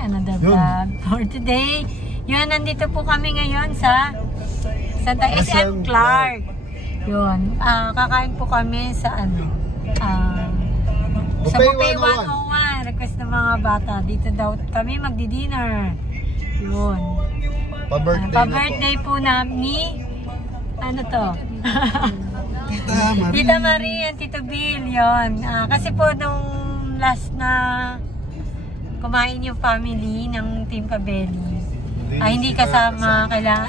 another vlog for today. Yun, nandito po kami ngayon sa Santa SM Clark. Yun, kakain po kami sa sa Buffet 101. Request ng mga bata. Dito daw kami magdi-dinner. Yun. Pa-birthday po namin ano to? Tita Marie and Tito Bill. Yun. Kasi po nung last na kumain yung family ng Team Cabelli, hindi kasama, kaya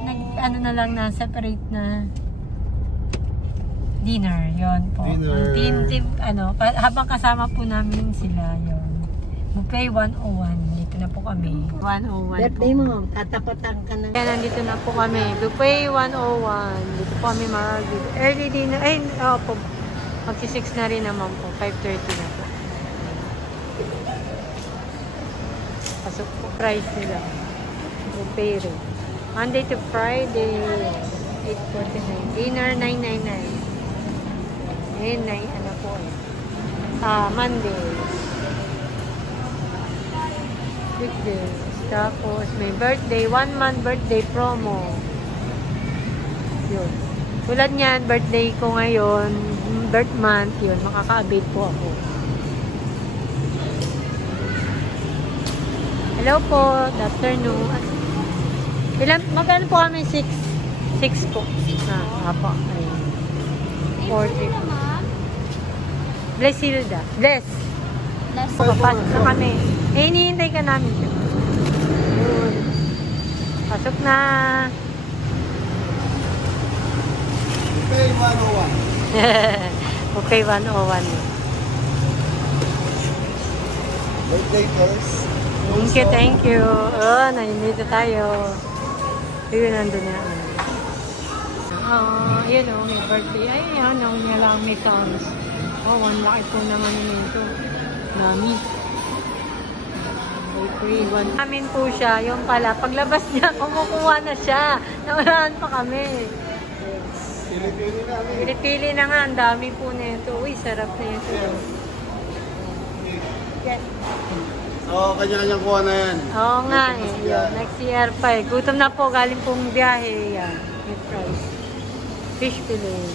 nag na lang na separate na dinner. Yon po. Team habang kasama po namin sila. Yon. Buffet 101. Dito na po kami. 101 birthday mo, tatapatan ka na. Kaya nandito na po kami. Buffet 101. Dito po kami early dinner. Ay, po. Magsi-6 na rin naman po. 5:30 na po. Pasok po. Price nila. Buffet rin. Monday to Friday. 8:49. Dinner 999. Ayun na ano po eh. Monday. Weekdays. Tapos may birthday. 1 month birthday promo. Yun. Tulad niyan, birthday ko ngayon, birth month, yun, makaka-avail po ako. Hello po, good afternoon. Magkano po kami? 6 po. Apo. Ayun. 40. Bless Hilda. Bless. Papasok na kami. Hinihintay ka namin. Pasok na. Buffet 101. Buffet 101. Birthday first. Thank you. Oh, nandito tayo. Yun, nandun na. Yun o, may birthday. Ay, yan, niya lang may songs. Oh, one laki po naman yun ito. Nami. Amin po siya. Yung pala, paglabas niya, kumukuha na siya. Nawalaan pa kami. Pili-pili na nga. Ang dami po na ito. Uy, sarap na ito. Yes. Kanya-kanya kuha na yan. Oo nga eh. Next year pa eh. Gutom na po. Galing pong biyahe. Yan. With price. Fish fillet.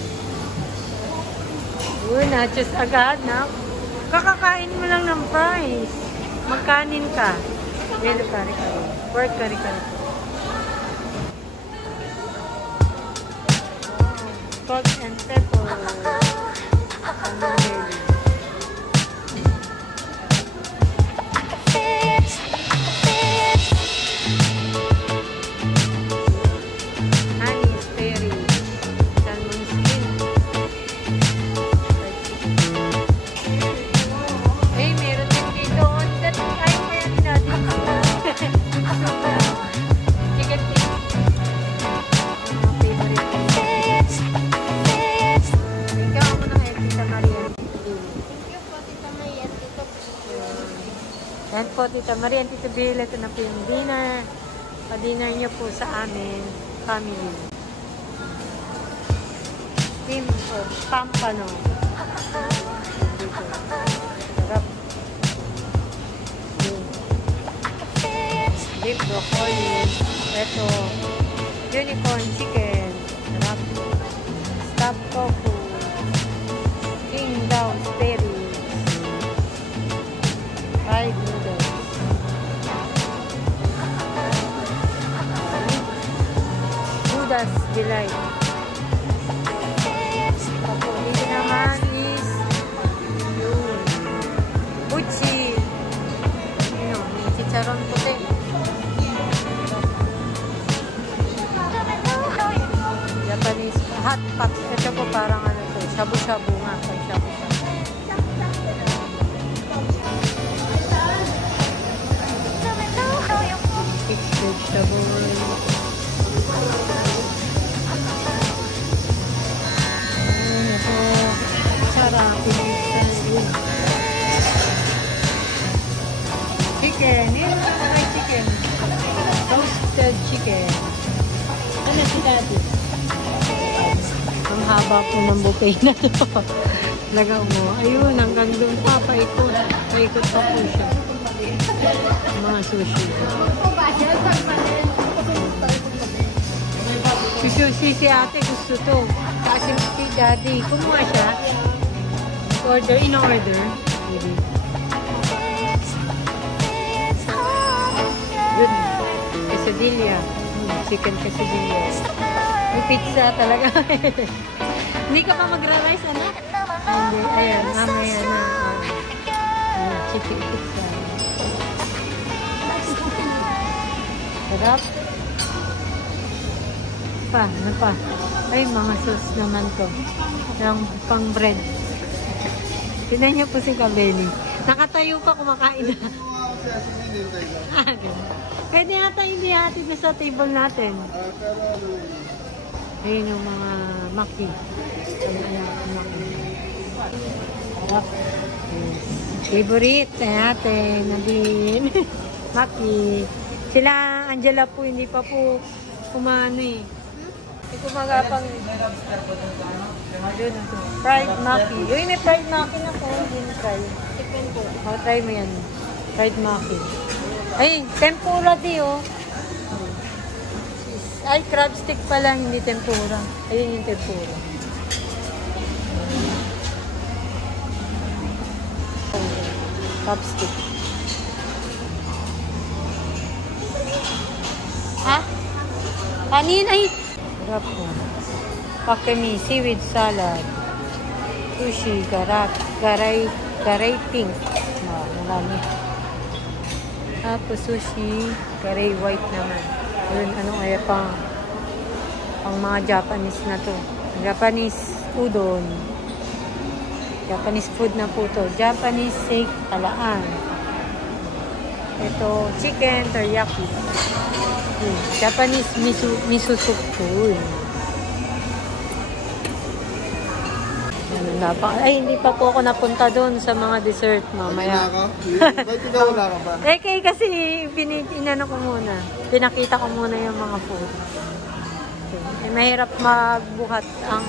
Uy, nachos agad na. Kakakain mo lang ng fries. Magkanin ka. Yellow kare-kare. Pork kare-kare. Salt and pepper. Yan po, Tita Maria and Tito Bill. Ito na po yung dinner. Pa-dinner nyo po sa amin. Family. Team po. Pampano. Dito. Sarap. Beef broccoli. Ito. Unicorn chicken. Sarap. Stop tofu. King down berry. Fried noodles. Budas Delight. Tapos dito naman is yun. Uchi. Yun. Chicharon puti. Japanese hot pot. Ito po parang ano to. Shabu-shabu nga. Shabu-shabu. Vegetable. Ito. Sarap. Chicken. Chicken. Toasted chicken. Ano si Daddy? Ang haba po ng buffet na to. Talaga mo. Ayun, hanggang doon pa. Paikot. Paikot pa po siya. Mga sushi. Sushi si ate gusto to. Kasi si daddy, kumuha siya. Order, in-order. Good. Quesadilla. Chicken quesadilla. May pizza talaga. Hindi ka pa magra-rice, anak? Hindi. Ayan, mamaya na. Chicken pizza. Sarap. Ano pa? Ay, mga sauce naman to. Yung pang bread. Tignan niyo po si Kabeli. Nakatayo pa, kumakain na. Pwede yata hindi hatid na sa table natin. Ayun yung mga maki. Favorite natin. Nadine. Maki. Sila, Angela po, hindi pa po kumano eh. Hindi kumagapang. Fried maki. Uy, may fried maki na po. Hindi na try. Chicken po. Oh, try mo yan. Fried maki. Ay, tempura di oh. Ay, crab stick pala, hindi tempura. Ayun yung tempura. Crab stick. Ha? Kanin ay. Sarap po. Pakemi, seaweed salad. Sushi, garay pink. Marami. Tapos sushi, garay white naman. Yun, anong kaya pang mga Japanese na to. Japanese udon. Japanese food na po to. Japanese steak, talaan. Ito, chicken, teriyaki. Yun, Japanese miso soup po. Ay, hindi pa po ako napunta doon sa mga dessert mamaya. Ba't ikaw wala ka ba? Kasi inano ko muna. Pinakita ko muna yung mga food. Okay. Mahirap magbuhat ang...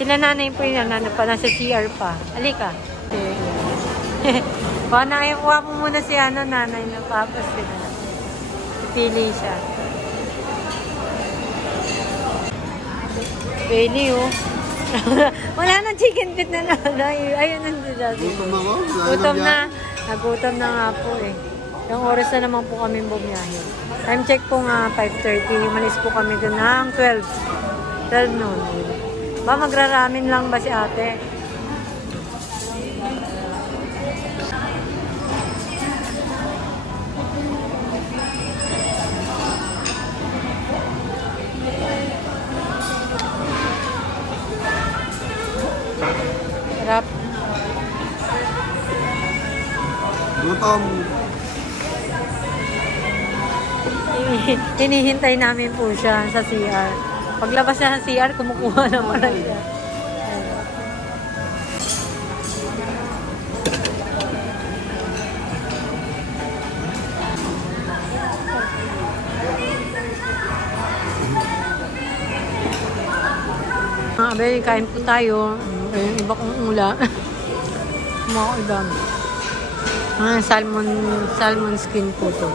Sila nanay po yun, nasa CR pa. Halika. Kuha mo muna si nanay na papas sila. Pili siya. Bailey, oh. Wala nang chicken feet na nanay. Ayun nandun. Gutom ako? Gutom na. Nagutom na nga po eh. Yung oras na naman po kami bumiyahe. Time check po nga 5:30. Humalis po kami doon ng 12. 12 noon. Ba, magraramin lang ba si ate? Sarap. Gutom. Hinihintay namin po siya sa CR. Paglabas niya sa CR, kumukuha na pala siya. Abel, kain po tayo. Yung iba kong ula. Mga ibang. Salmon skin po to.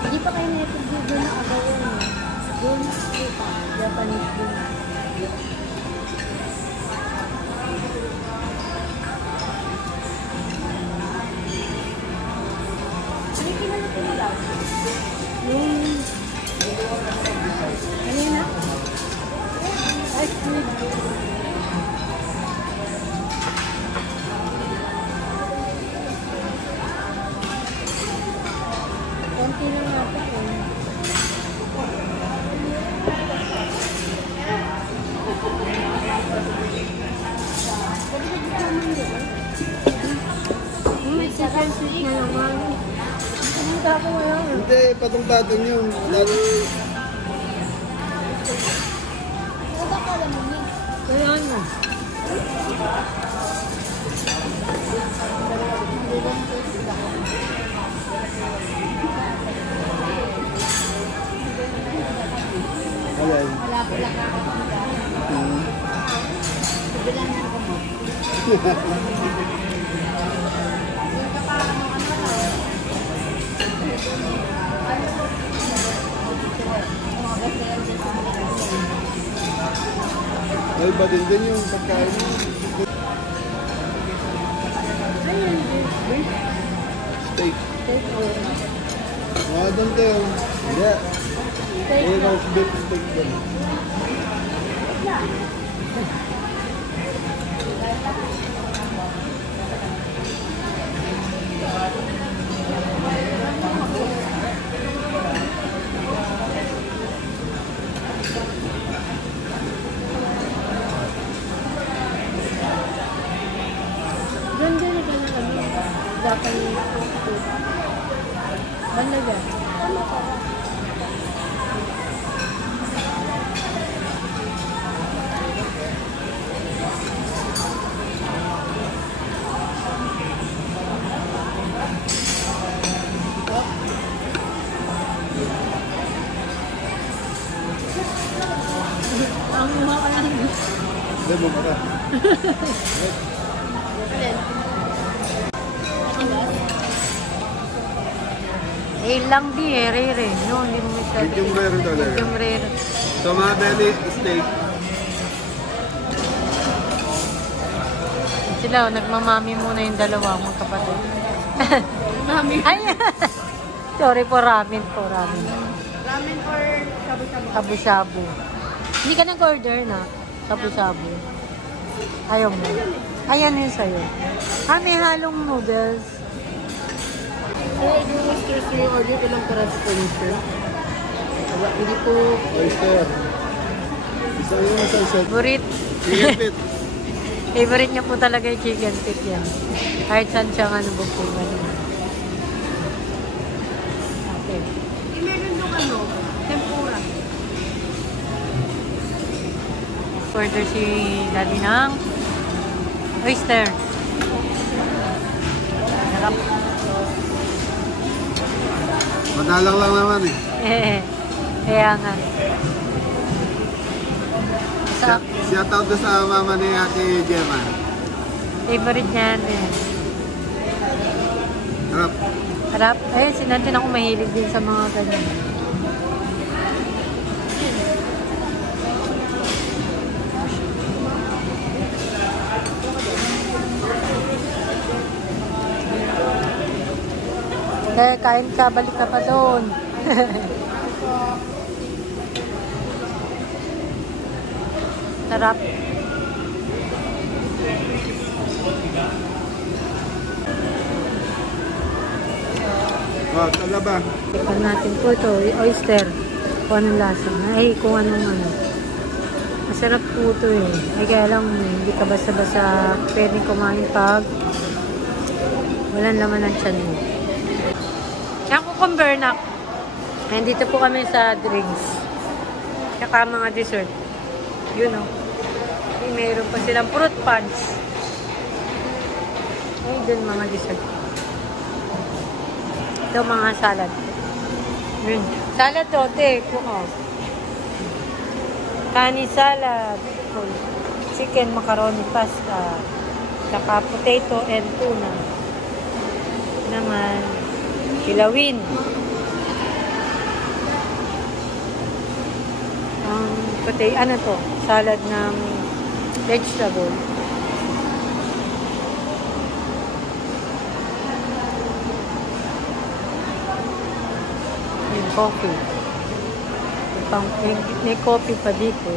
Hindi pa kayo na-video na agawan eh. Doon, Japanese din. Kanina? Ice cream. Konti lang natin eh. Chicken sweet na naman. Pumunta ako ngayon. Hindi, patong-patong yung Kaya ano? Ayan. Wala po lang ako. Bilangan ko mo. Ay, ba din yung pagkain mo? Steak. Mga doon tayo. Hindi. May roast beef steak doon. Ganda na gano'n kami. Japanese food. Ganda ba? Ang mukha ka lang. Hindi mo ka. Lang di rare. No, hindi mo isa. Medium rare talaga. Medium rare. So, mga belly steak. Sila, nagmamami muna yung dalawa mga kapatid. Mami. Ay! Sorry po, ramen po, ramen. Ramen or shabu-shabu? Shabu-shabu. Hindi ka nag-order na? Shabu-shabu. Ayaw mo. Ayan yun sa'yo. May halong noodles. Yung oysters na yung order, ilang karats po yung sir? Hindi po. Oyster. Isang yung isang set. Favorite. Chicken pit. Favorite niya po talaga yung chicken pit yan. Kahit saan siya bukulan. Okay. Meron yung tempura. Order si Daddy ng oyster. Sarap. Madalang lang naman eh. Kaya nga. Shout out sa mama ni Ate Gemma. Favorite niya yan eh. Harap. Harap. Ayun, sinantin ako mahilig din sa mga ganyan. Kaya kain ka, balik ka pa doon. Sarap. Oh, talaba. Tikman natin po ito, oyster. Kung anong lasa. Ay, kung anong ano. Masarap po ito eh. Ay, kaya lang, hindi ka basta-basta pwedeng kumain pag walang laman ng tiyan mo. Yan cucumber na. And dito po kami sa drinks. Tsaka mga dessert. Yun o. Mayroon pa silang fruit punch. Ay, dun mga dessert. Ito mga salad. Yun. Salad to, te. Kani salad. Chicken, macaroni, pasta. Tsaka potato and tuna. Naman. Kilawin. Ano to? Salad ng vegetable. Yung coffee. May coffee pa dito.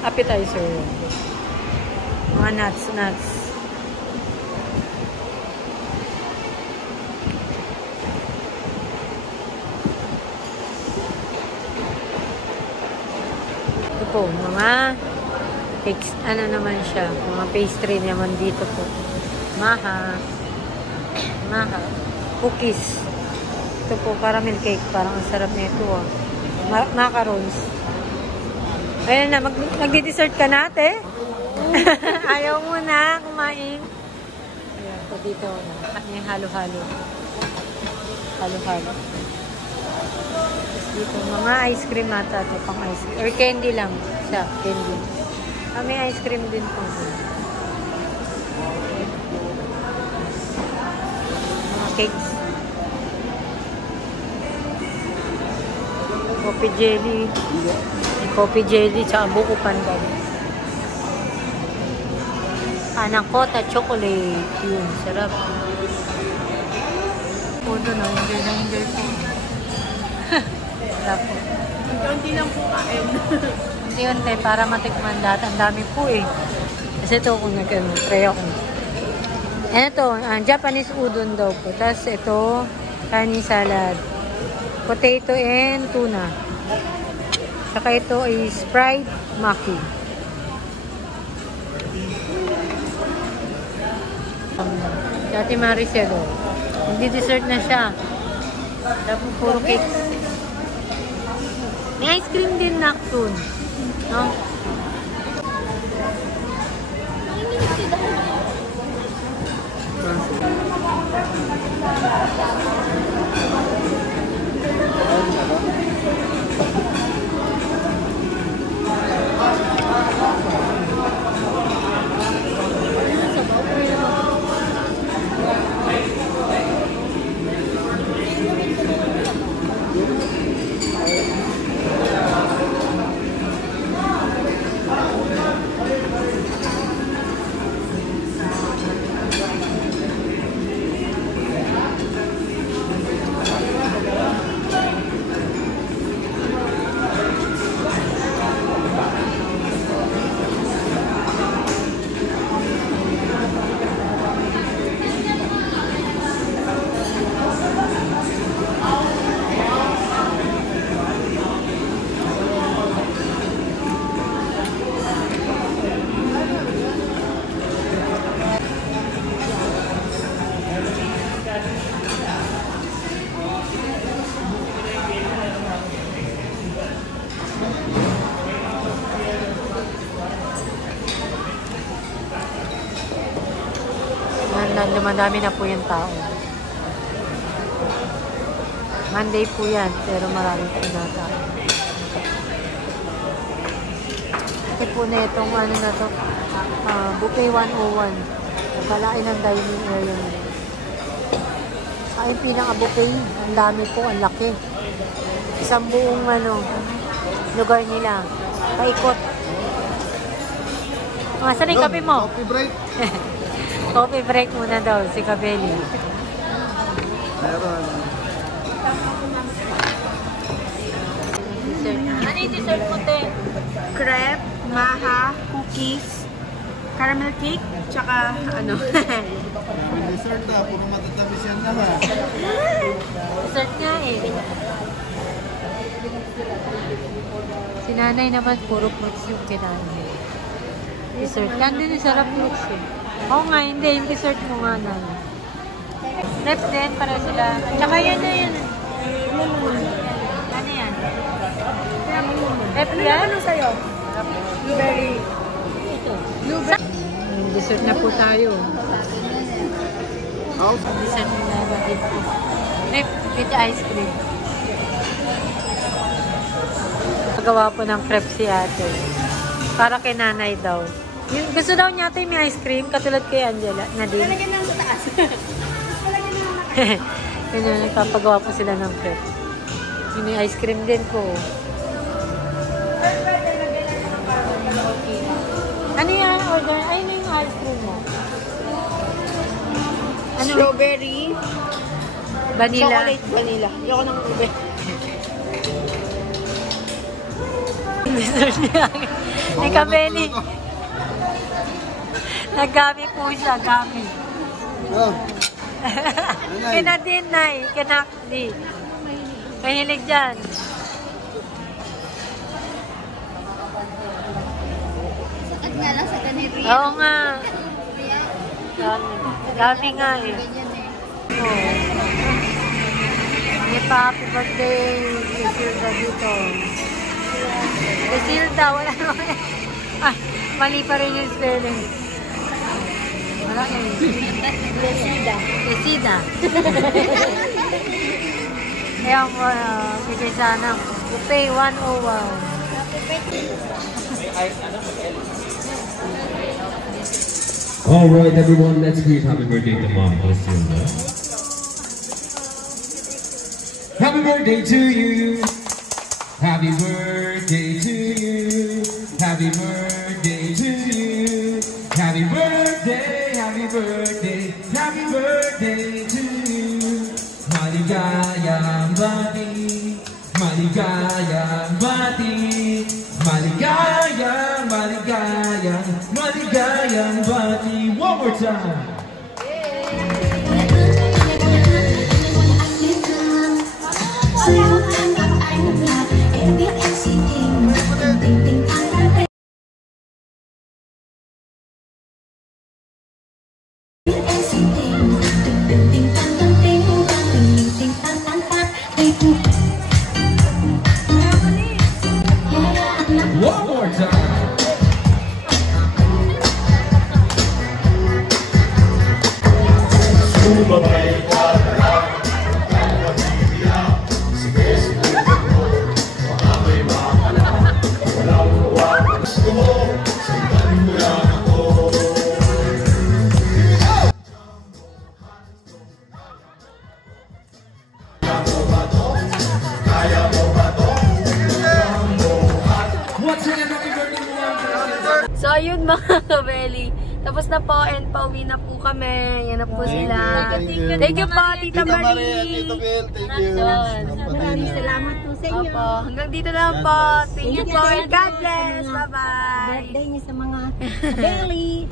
Appetizer. Mga nuts. Ito po, mga cakes, ano naman siya, mga pastry naman dito po. Maha, cookies. Ito po, caramel cake, parang ang sarap nito ah. Macarons. Ayan na, magdi-dessert ka na, ate? Ayaw mo na kumain. Ayan, so dito na. Yung halo-halo. Halo-halo. Tapos dito, mga ice cream ata ito, pang ice cream. Or candy lang siya, candy. May ice cream din po. Mga cakes. Coffee jelly. Coffee jelly, tsaka buko pandan. Anakota chocolate. Yun, sarap. Puno na, enjoy na enjoy po. Sarap po. Unti lang po kain. Unti-unti para matikman lahat. Ang dami po eh. Kasi ito kung try ako. Ito, Japanese udon daw po. Tapos ito, kanin salad. Potato and tuna. Saka ito is fried maki. Dati Maricel, hindi dessert na siya. Tapos puro cakes. May ice cream din na soon. No? Dumadami na po yung tao. Monday po yan, pero marami po na tao. Ito po na itong ano na to, Buffet 101. Kalain ng dining area nila. Ay, pinaka-buffet. Ang dami po, ang laki. Isang buong lugar nila. Paikot. Saan yung kape mo? Coffee break. Coffee break muna daw si Kabeli. Meron. Dessert. Ano yung dessert mo, te? Crepe, maha, cookies, caramel cake, tsaka ano. May dessert na. Puro matatamis yan naman. Dessert nga eh. Si nanay naman puro fruits yung kinain. Dessert. Kandi yung sarap fruits eh. Oo nga, hindi. Yung dessert mo nga na. Reps din, para sila. At saka yan na yan. Ano yan? Reps yan? Ano sa'yo? Blueberry. Ito. Dessert na po tayo. Dessert na dito. Rep with ice cream. Magawa po ng crepe si ate. Para kay nanay daw. Gusto daw niya ito yung may ice cream, katulad kay Angela. Nadine. Lalagyan lang sa taas. Yun yun, nagpapagawa po sila ng crepe. Yun yung ice cream din po. Ano yung order? Ay, ano yung ice cream mo? Ano? Strawberry, Vanilla. chocolate, vanilla. Ayoko ng ube. Dessert niya. May Kabeli. Nagami po siya, gami. Oh. Kina din, Nay. Kinakdi. Mahilig dyan. Sakit nga lang sa ganito. Oo nga. Gami nga eh. Oo. May pa-happy birthday. Isilda dito. Isilda, wala naman. Ah, Mali pa rin yung spelling. Wala na yun. Resida. Resida. Kaya po, bigay sana. Upay 101. Alright everyone, let's greet happy birthday to Mom Lucinda. Happy birthday to you. Happy birthday to you. Happy birthday to you. Happy birthday, happy birthday, happy birthday to you. Maligayang bati, maligayang bati, maligayang, maligayang, maligayang bati. One more time. One more time. So, ayun mga kabeli. Tapos na po and pauwi na po kami. Yan na po sila. Thank you po, Tita Marie. Tito Bill, thank you. Maraming salamat po sa inyo. Opo, hanggang dito lang po. Thank you po and God bless. Bye-bye. Birthday niyo sa mga belly.